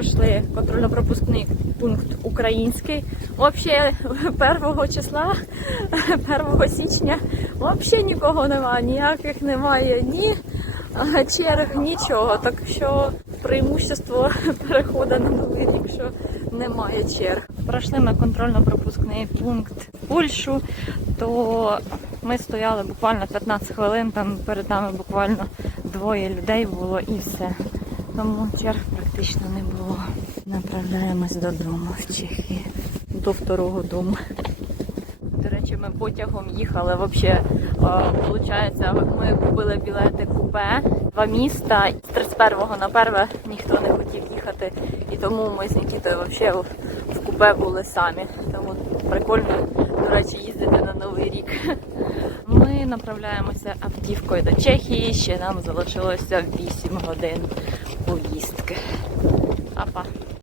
пройшли контрольно-пропускний пункт український. Взагалі 1 числа, 1 січня, взагалі нікого немає, ніяких немає ні черг, нічого. Так що преимущество переходу на новий рік, що немає черг. Пройшли ми контрольно-пропускний пункт в Польщу, то ми стояли буквально 15 хвилин, там перед нами буквально двоє людей було і все. Тому черг практично не було. Направляємось додому в Чехії, до второго дому. До речі, ми потягом їхали. Взагалі, виходить, ми купили білети купе, два міста. З 31 на перве ніхто не хотів їхати. І тому ми з Нікітою взагалі в купе були самі. Тому прикольно, до речі, їздити на Новий рік. Ми направляємося автівкою до Чехії. Ще нам залишилося 8 годин поїздки. Папа.